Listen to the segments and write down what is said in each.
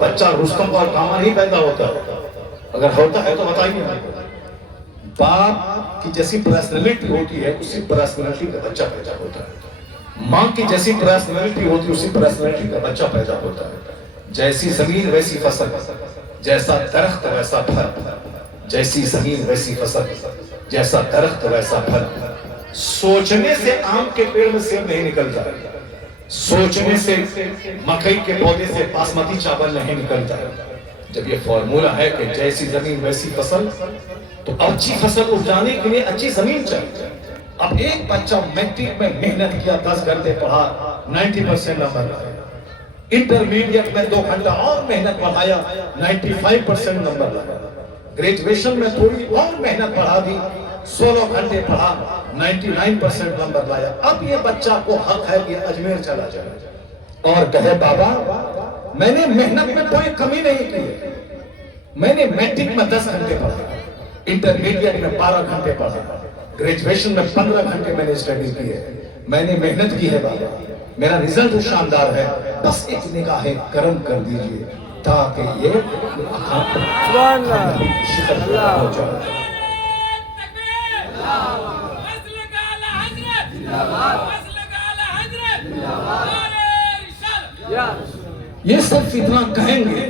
بچہ رستم اور کاما نہیں پیدا ہوتا ہے، اگر ہوتا ہے تو بتائیے باپ کی جیسی پرسنالٹی ہوتی ہے اسی پرسنالٹی کا بچہ پیدا ہوتا ہے، ماں کی جیسی پرسنالٹی ہوتی ہے اسی پرسنالٹی کا بچہ پیدا ہوتا ہے۔ جیسی زمین ویسی فصل، جیسا درخت ویسا پھل، جیسی زمین ویسی فصل، جیسا درخت ویسا پھل۔ سوچنے سے آم کے پیڑ میں سیب نہیں نکلتا، سوچنے سے مکئی کے پودے سے باسمتی چاول نہیں نکلتا۔ جب یہ فارمولہ ہے کہ جیسی زمین ویسی فصل، تو اچھی فصل اگانے کے لیے اچھی زمین چاہیے۔ اب ایک بچہ میٹرک میں محنت کیا، 10 گھنٹے پڑھا، 90% نمبر لایا۔ انٹرمیڈیٹ میں 2 گھنٹہ اور محنت پڑھایا، 95% نمبر لایا۔ گریجویشن میں تھوڑی اور محنت پڑھا دی، 16 گھنٹے پڑھا، 99% نمبر لایا۔ اب یہ بچہ کو حق ہے کہ اجمیر چلا جائے اور کہے بابا میں نے محنت میں کوئی کمی نہیں کی، میں نے میٹرک میں 10 گھنٹے پڑھا، انٹرمیڈیٹ میں 12 گھنٹے پڑھا، گریجویشن میں 15 گھنٹے میں نے اسٹڈی کی ہے، میں نے محنت کی ہے بابا، میرا رزلٹ شاندار ہے، بس ایک نگاہ کرم کر دیجئے تاکہ یہ شکر ہو جائے۔ یہ صرف اتنا کہیں گے،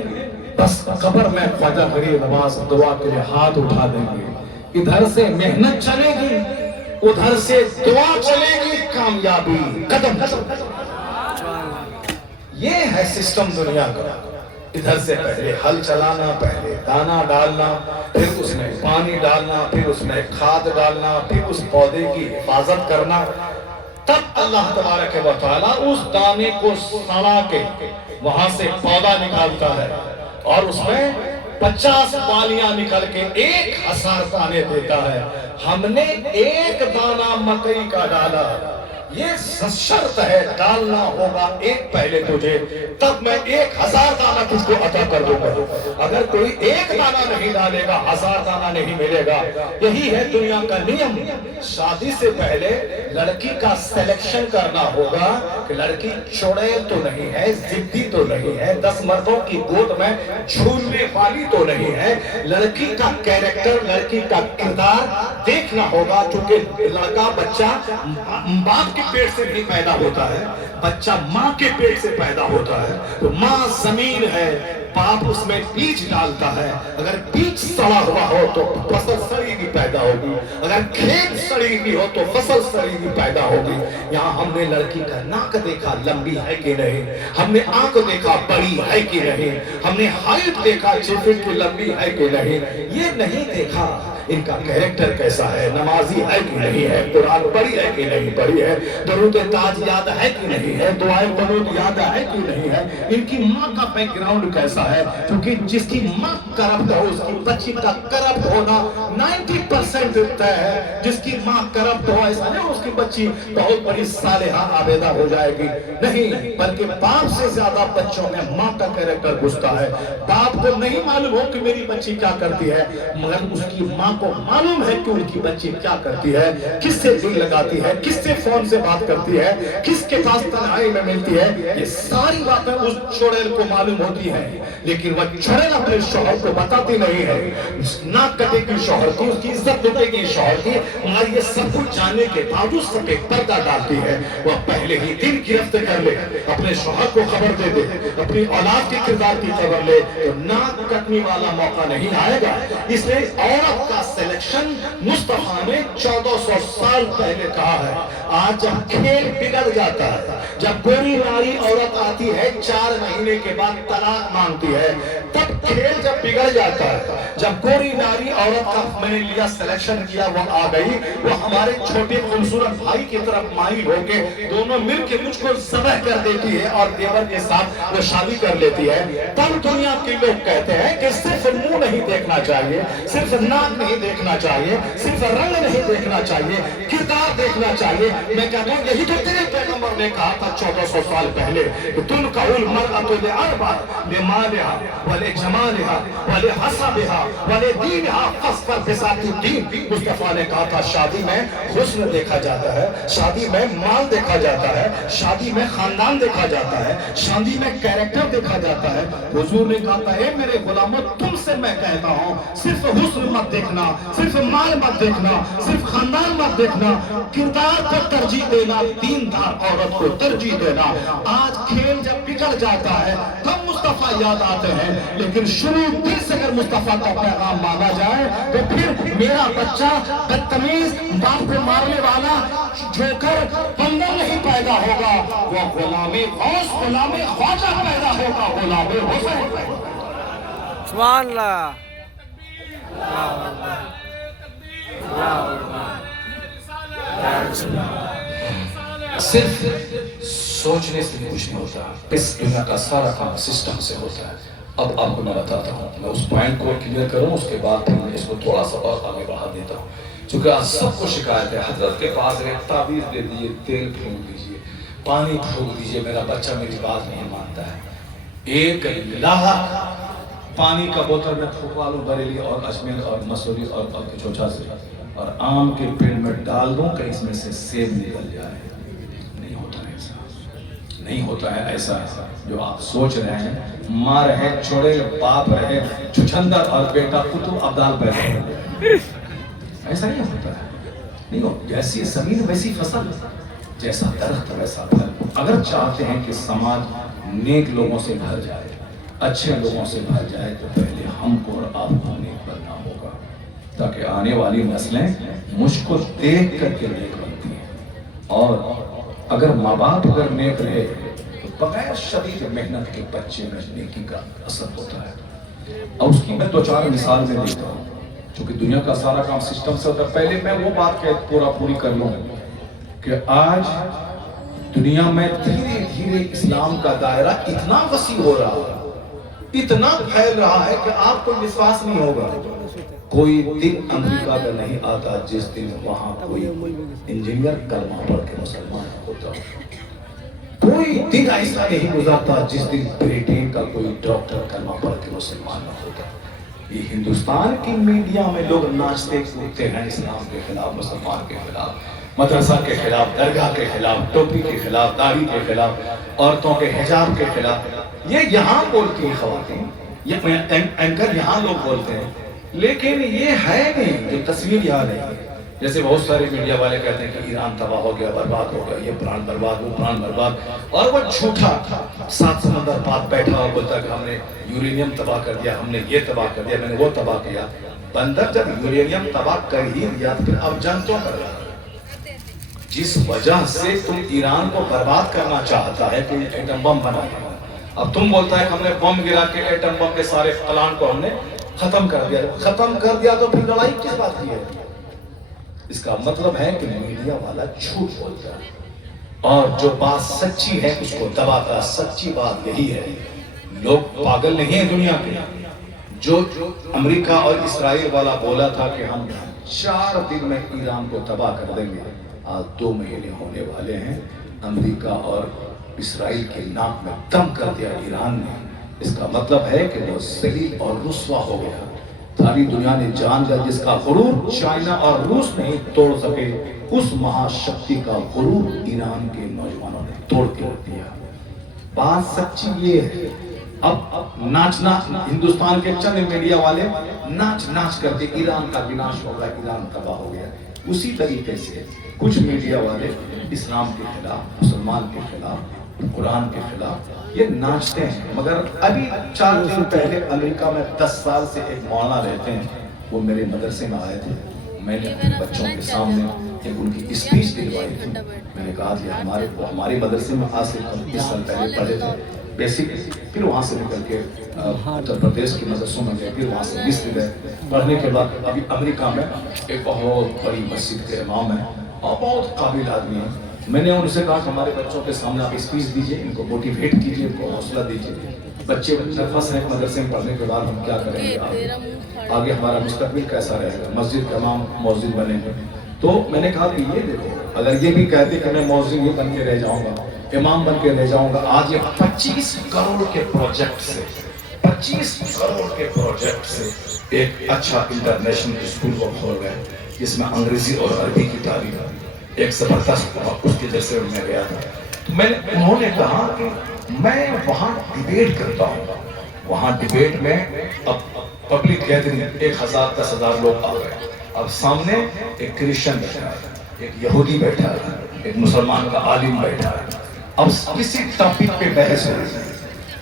بس قبر میں خواجہ غریب نواز دعا کے لیے ہاتھ اٹھا دیں گے۔ ادھر سے محنت چلے گی، ادھر سے دعا چلے گی، کامیابی قدم قدم۔ یہ ہے سسٹم دنیا کا۔ ادھر سے پہلے ہل چلانا، پہلے دانا ڈالنا، پھر اس میں پانی ڈالنا، پھر اس میں کھاد ڈالنا، پھر اس پودے کی حفاظت کرنا، تب اللہ تبارک و تعالیٰ اس دانے کو سڑا کے وہاں سے پودا نکالتا ہے اور اس میں 50 بالیاں نکل کے 1000 دانے دیتا ہے۔ ہم نے ایک دانہ مکئی کا ڈالا، یہ شرط ہے ڈالنا ہوگا ایک پہلے تجھے، تب میں 1000 دانہ تجھ کو عطا کر دوں گا۔ اگر کوئی ایک دانہ نہیں ڈالے گا 1000 دانہ نہیں ملے گا۔ یہی ہے دنیا کا نیم۔ شادی سے پہلے لڑکی کا سلیکشن کرنا ہوگا کہ لڑکی چڑیل تو نہیں ہے، ضدی تو نہیں ہے، 10 مردوں کی گود میں جھولنے والی تو نہیں ہے۔ لڑکی کا کیریکٹر، لڑکی کا کردار دیکھنا ہوگا، چونکہ لڑکا بچہ باپ کے پیٹ سے بھی پیدا ہوتا ہے، بچہ ماں کے پیٹ سے پیدا ہوتا ہے۔ تو ماں زمین ہے، باپ اس میں بیج ڈالتا ہے، اگر بیج سڑا ہوا ہو تو فصل سڑی بھی پیدا ہوگی، اگر کھیت سڑی بھی ہو تو فصل سڑی بھی پیدا ہوگی۔ یہاں ہم نے لڑکی کا ناک دیکھا لمبی ہے کہ نہیں، ہم نے آنکھ دیکھا بڑی ہے کہ نہیں، ہم نے ہائٹ دیکھا 6 فٹ کی لمبی ہے کہ نہیں، یہ نہیں دیکھا ان کا کیریکٹر کیسا ہے، نمازی ہے کہ نہیں ہے، قرآن پڑھی ہے کہ نہیں پڑھی ہے، درود تاج یاد ہے کہ نہیں ہے، دعائیں قنوت یاد ہے کہ نہیں ہے، ان کی ماں کا بیک گراؤنڈ کیسا ہے، کیونکہ جس کی ماں کرپٹ ہو اس کی بچی کا کرپٹ ہونا 90% طے ہے۔ جس کی ماں کرپٹ ہو ایسا نہیں اس کی بچی بہت بڑی صالحہ عابدہ ہو جائے گی، نہیں، بلکہ باپ سے زیادہ بچوں میں ماں کا کیریکٹر گھستا ہے۔ باپ کو نہیں معلوم ہو کہ میری بچی کیا کرتی ہے، مگر اس کی ماں کو معلوم ہے کہ ان کی بچی کیا کرتی ہے، کس سے دل لگاتی ہے، کس سے فون سے بات کرتی ہے، کس کے پاس تنہائی میں ملتی ہے، یہ ساری باتیں اس چڑیل کو معلوم ہوتی ہیں، لیکن وہ چڑیل اپنے شوہر کو بتاتی نہیں ہے۔ ناک کٹے کی شوہر کی، اس کی عزت ٹوٹے کی شوہر کی، مگر یہ سب کچھ جاننے کے باوجود سب ایک پردہ ڈالتی ہے۔ وہ پہلے ہی دن گرفت کر لے، اپنے شوہر کو خبر دے دے، اپنی اولاد کے کردار کی خبر لے، تو ناک کٹنے والا موقع نہیں آئے گا۔ اس نے عورت کا سلیکشن مصطفیٰ نے 1400 سال پہلے کہا ہے۔ آج جب کھیل بگڑ جاتا ہے، جب گوری ناری عورت آتی ہے 4 مہینے کے بعد طلاق مانگتی ہے، تب کھیل جب بگڑ جاتا ہے، جب گوری ناری عورت کا میں نے لیا سلیکشن کیا وہ آ گئی، وہ ہمارے چھوٹے خوبصورت بھائی کی طرف مائل ہو کے دونوں مل کے مجھ کو ذبح کر دیتی ہے اور دیور کے ساتھ وہ شادی کر لیتی ہے، تب دنیا کے لوگ کہتے ہیں کہ صرف منہ نہیں دیکھنا چاہیے، صرف ناک نہیں دیکھنا چاہیے، صرف رنگ نہیں دیکھنا چاہیے، کردار دیکھنا چاہیے۔ میں کہتا ہوں یہی تو تیرے پیغمبر نے کہا تھا 1400 سال پہلے کہ تنکح المرأة لأربع لمالها ولجمالها ولحسبها ولدینها فاظفر بذات الدین. مصطفیٰ نے کہا تھا شادی میں حسن دیکھا جاتا ہے، شادی میں مال دیکھا جاتا ہے، شادی میں خاندان دیکھا جاتا ہے، شادی میں کیریکٹر دیکھا جاتا ہے. حضور نے کہا تھا اے میرے غلاموں تم سے میں کہتا ہوں صرف حسن مت دیکھنا، صرف مال مت دیکھنا، صرف خاندان مت دیکھنا، کردار کو ترجیح دینا، دیندار عورت کو ترجیح دینا. آج کھیل جب بگڑ جاتا ہے تب مصطفیٰ یاد آتے ہیں، لیکن شروع دل سے اگر مصطفیٰ کا پیغام مانا جائے تو پھر میرا بچہ بدتمیز، باپ کو مارنے والا، جوکر بندہ نہیں پیدا ہوگا، وہ غلام غوث، غلام خواجہ پیدا ہوگا، غلام حسین پیدا ہوگا. سبحان اللہ. صرف سوچنے سے کچھ نہیں ہوتا، اس دنیا کا سارا کام سسٹم سے ہوتا ہے. اب آپ کو میں بتاتا ہوں، میں اس پوائنٹ کو کلیئر کروں، اس کے بعد پھر میں اس کو تھوڑا سا اور آگے بڑھا دیتا ہوں. چونکہ آج سب کو شکایت ہے حضرت کے پاس ہے، تعویذ دے دیجیے، تیل پھونک دیجیے، پانی پھونک دیجیے، میرا بچہ میری بات نہیں مانتا ہے. ایک لاکھ پانی کا بوتل میں پھونکوا لوں بریلی اور اجمیر اور مسوری اور کچوچا سے، اور آم کے پیڑ میں ڈال دوں کہ اس میں سے سیب نکل جائے. نہیں ہوتا ہے ایسا، نہیں ہوتا ہے ایسا جو آپ سوچ رہے ہیں. ماں رہے چھوڑے، باپ رہے چھچھندر اور بیٹا قطب ابدال پیدا ہو. ایسا نہیں ہوتا ہے. نہیں ہو، جیسی زمین ویسی فصل، جیسا درخت ویسا پھل. اگر چاہتے ہیں کہ سماج نیک لوگوں سے بھر جائے، اچھے لوگوں سے بھر جائے، تو پہلے ہم کو اور آپ کو نیک بننا ہوگا، تاکہ آنے والی نسلیں مجھ کو دیکھ کر کے نیک بنتی ہیں. اور اگر ماں باپ اگر نیک رہے تو بغیر شدید محنت کے بچے میں نیکی کا اثر ہوتا ہے. اور اس کی میں دو چار مثال میں دیتا ہوں، چونکہ دنیا کا سارا کام سسٹم سے ہوتا ہے. پہلے میں وہ بات پوری کر لوں کہ آج دنیا میں دھیرے دھیرے اسلام کا دائرہ اتنا وسیع ہو رہا ہے، اتنا پھیل رہا ہے کہ آپ کو وشواس نہیں ہوگا. کوئی دن امریکہ کا نہیں آتا جس دن وہاں کوئی انجینئر کلمہ پڑھ کے مسلمان ہوتا. کوئی دن ایسا نہیں گزرتا جس دن بریٹین کا کوئی ڈاکٹر کلمہ پڑھ کے مسلمان نہ ہوتا. یہ ہندوستان کی میڈیا میں لوگ ناچتے کودتے ہیں اسلام کے خلاف، مسلمان کے خلاف، مدرسہ کے خلاف، درگاہ کے خلاف، ٹوپی کے خلاف، داڑھی کے خلاف، عورتوں کے حجاب کے خلاف. یہ یہاں بولتی ہیں خواتین، یہ اینکر یہاں لوگ بولتے ہیں، لیکن یہ ہے نہیں جو تصویر یہاں نہیں. جیسے بہت سارے میڈیا والے کہتے ہیں کہ ایران تباہ ہو گیا، برباد ہو گیا، یہ پران برباد، وہ پران برباد، اور وہ جھوٹا 7 سمندر پار بیٹھا ہوا بولتا کہ ہم نے یورینیم تباہ کر دیا، ہم نے یہ تباہ کر دیا، میں نے وہ تباہ کیا. بندر جب یورینیم تباہ کر ہی دیا تو پھر اب جنگ کیوں کر رہا ہے؟ جس وجہ سے تم ایران کو برباد کرنا چاہتا ہے کہ ایٹم بم بنا دیا، اب تم بولتا ہے کہ ہم نے بم گرا کے ایٹم بم کے سارے پلان کو ہم نے ختم کر دیا. ختم کر دیا تو پھر لڑائی کس بات کی ہے؟ اس کا مطلب ہے کہ میڈیا والا جھوٹ بولتا ہے اور جو بات سچی ہے اس کو دباتا ہے. سچی بات یہی ہے، لوگ پاگل نہیں ہیں دنیا کے. جو امریکہ اور اسرائیل والا بولا تھا کہ ہم 4 دن میں ایران کو تباہ کر دیں گے، آج 2 مہینے ہونے والے ہیں. امریکہ اور اسرائیل کے ناک میں دم کر دیا ایران نے. اس کا مطلب ہے کہ وہ ذلیل اور رسوا ہو گیا. ساری دنیا نے جان لیا جس کا غرور چائنا اور روس نہیں توڑ سکے، اس مہاشکتی کا غرور ایران کے نوجوانوں نے توڑ کے رکھ دیا. بات سچی یہ ہے. اب ناچنا ہندوستان کے چند میڈیا والے ناچ کر کے ایران کا وناش ہو گیا، ایران تباہ ہو گیا. اسی طریقے سے کچھ میڈیا والے اسلام کے خلاف، مسلمان کے خلاف، قرآن کے خلاف یہ ناچتے ہیں. مگر ابھی 4 دن پہلے امریکہ میں 10 سال سے ایک مولانا رہتے ہیں، وہ میرے مدرسے میں آئے تھے. میں نے اپنے بچوں کے سامنے ایک ان کی اسپیچ دلوائی تھی. میں نے کہا کہ ہمارے مدرسے میں آج سے 20 سال پہلے پڑھے تھے بیسک، پھر وہاں سے نکل کے اتر پردیش کے مدرسوں میں گئے، پھر وہاں سے مصر گئے. پڑھنے کے بعد ابھی امریکہ میں ایک بہت بڑی مسجد کے امام ہیں اور بہت قابل آدمی ہیں. میں نے ان سے کہا کہ ہمارے بچوں کے سامنے آپ اسپیچ دیجئے، ان کو موٹیویٹ کیجئے، ان کو حوصلہ دیجئے. بچے نروس ہیں مدرسے میں پڑھنے کے بعد ہم کیا کریں گے، آگے ہمارا مستقبل کیسا رہے گا. مسجد کا امام مؤذن بنے گے، تو میں نے کہا کہ یہ دیکھو، اگر یہ بھی کہتے کہ میں موذن بن کے رہ جاؤں گا، امام بن کے رہ جاؤں گا، آج یہ 25 کروڑ کے پروجیکٹ سے 25 کروڑ کے پروجیکٹ سے ایک اچھا انٹرنیشنل اسکول کو کھول گئے جس میں انگریزی اور عربی کی تعلیم ایک زبردست، اس کے جیسے میں گیا تھا. تو انہوں نے کہا کہ میں وہاں ڈیبیٹ کرتا ہوں، وہاں ڈیبیٹ میں اب پبلک گیدرنگ 1000 10,000 لوگ آ گئے. اب سامنے ایک کرسچن بیٹھا ہے، ایک یہودی بیٹھا ہے، ایک مسلمان کا عالم بیٹھا ہے. اب کسی ٹاپک پہ بحث ہو رہی ہے.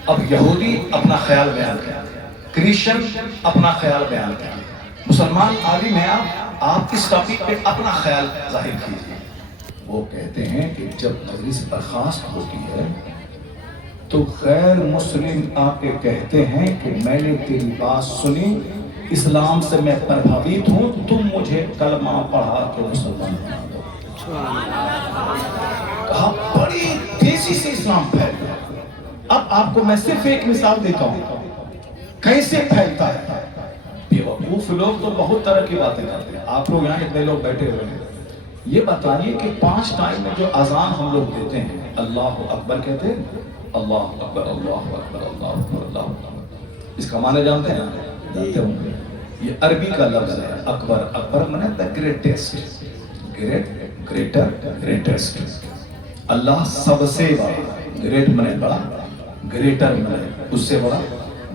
اب یہودی اپنا خیال بیان کرے، کرسچن اپنا خیال بیان کرے، مسلمان عالم ہے، آپ اس ٹاپک پہ اپنا خیال ظاہر کیجیے. وہ کہتے ہیں کہ جب مجلس برخاست ہوتی ہے تو غیر مسلم آ کے کہتے ہیں کہ میں نے تیری بات سنی، اسلام سے میں پربھاوت ہوں، تم مجھے کلمہ پڑھا کے مسلمان بنا دو. کہا بڑی تیزی سے اسلام پھیل گیا. اب آپ کو میں صرف ایک مثال دیتا ہوں کیسے پھیلتا ہے. بیوقوف لوگ تو بہت طرح کی باتیں کرتے ہیں. آپ لوگ یہاں اتنے لوگ بیٹھے ہوئے ہیں، یہ بتائیے کہ 5 ٹائم میں جو اذان ہم لوگ دیتے ہیں، اللہ اکبر کہتے ہیں، اللہ اکبر اللہ اکبر اللہ اکبر اللہ اکبر، اس کا معنی جانتے ہیں؟ جانتے ہوں گے. یہ عربی کا لفظ ہے اکبر. اکبر معنی دا گریٹسٹ، گریٹر، گریٹسٹ. اللہ سب سے بڑا، گریٹ معنی بڑا، گریٹر معنی اس سے بڑا،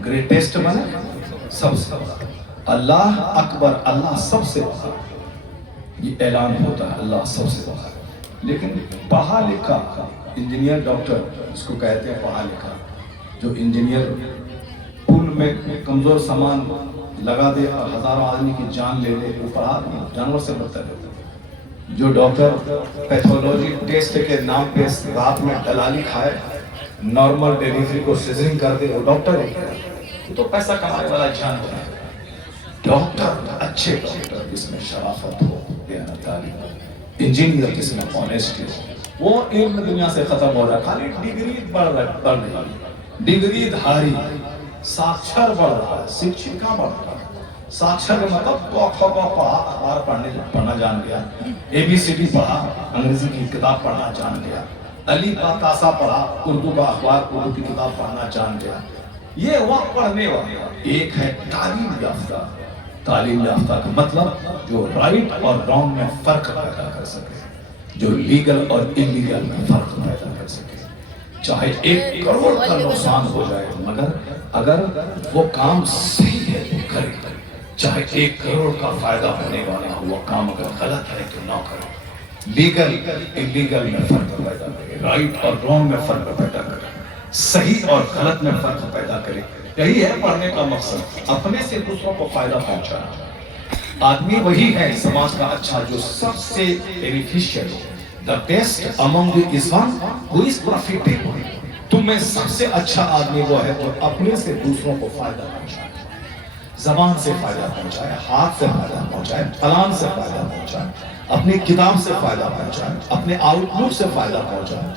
گریٹسٹ معنی سب سے بڑا. اللہ اکبر، اللہ سب سے بڑا، یہ اعلان ہوتا ہے اللہ سب سے بڑا. لیکن پڑھا لکھا انجینئر ڈاکٹر اس کو کہتے ہیں پڑھا لکھا، جو انجینئر پل میں کمزور سامان لگا دے اور ہزاروں آدمی کی جان لے لے، وہ پڑھا جانور سے بدتر ہے. جو ڈاکٹر پیتھولوجی ٹیسٹ کے نام پہ رات میں دلالی کھائے، نارمل ڈیلیوری کو سیزرنگ کر دے، وہ ڈاکٹر ہے. وہ تو پیسہ کمانے والا جانور ہے. ڈاکٹر اچھے ڈاکٹر جس میں شرافت ہو، انجینئر جس میں آنیسٹی ہو، وہ علم دنیا سے ختم ہو رہا ہے. خالی ڈگری بڑھ رہی ہے، ڈگری دھاری، ساکشر بڑھ رہا ہے. شکشت کہاں بڑھ رہا ہے؟ ساکشر مطلب اخبار پڑھنا جان گیا، ABCD پڑھا، انگریزی کی کتاب پڑھنا جان گیا، علی کا تاسا پڑھا، اردو کا اخبار، اردو کی کتاب پڑھنا جان گیا. یہ وقت پڑھنے والا. ایک ہے تعلیم یافتہ. تعلیم یافتہ کا مطلب جو رائٹ اور رانگ میں فرق پیدا کر سکے، جو لیگل اور انلیگل میں فرق پیدا کر سکے. چاہے 1 کروڑ کا نقصان ہو جائے مگر اگر وہ کام صحیح ہے تو کرے، چاہے 1 کروڑ کا فائدہ ہونے والا ہو، وہ کام اگر غلط ہے تو نہ کرے. لیگل انلیگل میں فرق پیدا کرے، رائٹ اور رانگ میں فرق پیدا کرے، صحیح اور غلط میں فرق پیدا کرے. یہی ہے پڑھنے کا مقصد، اپنے سے دوسروں کو فائدہ پہنچانا. آدمی وہی ہے سماج کا اچھا جو سب سے beneficial who. The best among you is one who is profitable. تم میں سب سے اچھا آدمی وہ ہے جو اپنے سے دوسروں کو فائدہ پہنچائے، زبان سے فائدہ پہنچائے، ہاتھ سے فائدہ پہنچائے، پلان سے فائدہ پہنچائے، اپنی کتاب سے فائدہ پہنچائے، اپنے آؤٹ لک سے فائدہ پہنچائے،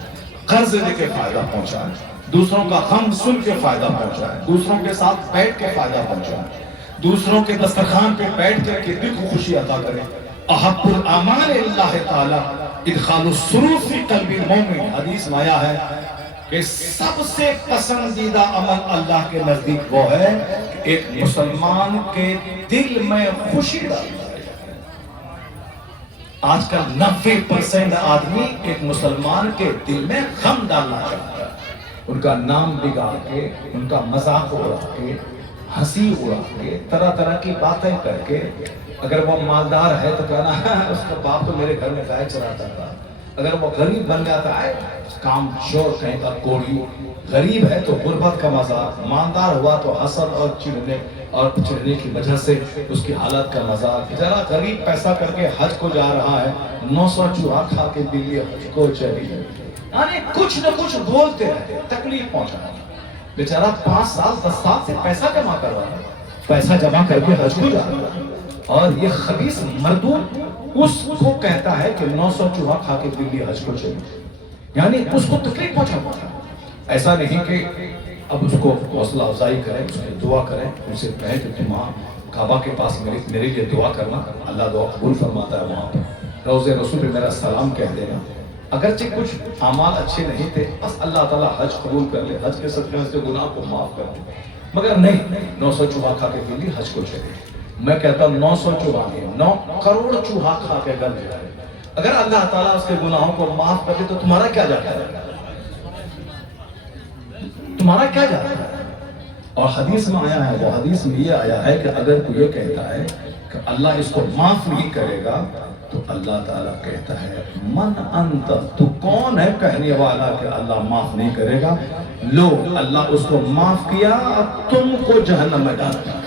قرض دے کے فائدہ پہنچائے، دوسروں کا غم سن کے فائدہ پہنچائے، دوسروں کے ساتھ بیٹھ کے فائدہ پہنچائے، دوسروں کے دسترخوان پہ بیٹھ کر کے دل کو خوشی عطا کرے. احب الاعمال اللہ تعالی ادخال السرور فی قلب المومن. حدیث میں آیا ہے کہ سب سے پسندیدہ عمل اللہ کے نزدیک وہ ہے کہ ایک مسلمان کے دل میں خوشی ڈالنا. آج کل 90% آدمی ایک مسلمان کے دل میں غم ڈالنا چاہتا ہے. ان کا نام بگاڑ کے، ان کا مذاق اڑا کے، ہنسی اڑا کے، طرح طرح کی باتیں کر کے. اگر وہ مالدار ہے تو کہنا ہے اس کا باپ تو میرے گھر میں گائے چراتا تھا. اگر وہ غریب بن جاتا ہے کام چور کہیں کا کوڑی. غریب ہے تو غربت کا مذاق، مالدار ہوا تو حسد اور چڑھنے کی وجہ سے اس کی حالت کا مذاق. ذرا غریب پیسہ کر کے حج کو جا رہا ہے، 900 چوہا کھا کے دلی حج کو چلی ہے. یعنی کچھ نہ کچھ بولتے رہتے، تکلیف پہنچانا. بیچارہ 5 سال 10 سال سے پیسہ جمع کر رہا ہے، پیسہ جمع کر کے حج کو جا رہا ہے. اور یہ خبیث مردود اس کو کہتا ہے کہ 900 چوہا کھا کے دلی حج کو چلی، یعنی اس کو تکلیف پہنچاتا ہے. ایسا نہیں کہ اب اس کو حوصلہ افزائی کریں، اس کی دعا کریں، ان سے کہیں کہ تم وہاں کعبہ کے پاس میرے لیے دعا کرنا، اللہ دعا قبول فرماتا ہے وہاں پر. روض رسول پہ میرا سلام کہہ دینا. اگرچہ کچھ اعمال اچھے نہیں تھے، بس اللہ تعالیٰ حج قبول کر لے، حج کے صدقے اس کے گناہ کو معاف کر دے. مگر نہیں، 900 چوہا کھا کے لیے حج کو چلے. میں کہتا ہوں 900 چوہا نہیں، 9 کروڑ چوہا کھا کے گل جائے، اگر اللہ تعالیٰ اس کے گناہوں کو معاف کر دے تو تمہارا کیا جاتا ہے؟ تمہارا کیا جاتا ہے؟ اور حدیث میں آیا ہے، وہ حدیث میں یہ آیا ہے کہ اگر کوئی یہ کہتا ہے کہ اللہ اس کو معاف نہیں کرے گا تو اللہ تعالیٰ کہتا ہے من انت، تو کون ہے کہنے والا کہ اللہ معاف نہیں کرے گا؟ لو، اللہ اس کو معاف کیا، اب تم کو جہنم میں ڈال دیا.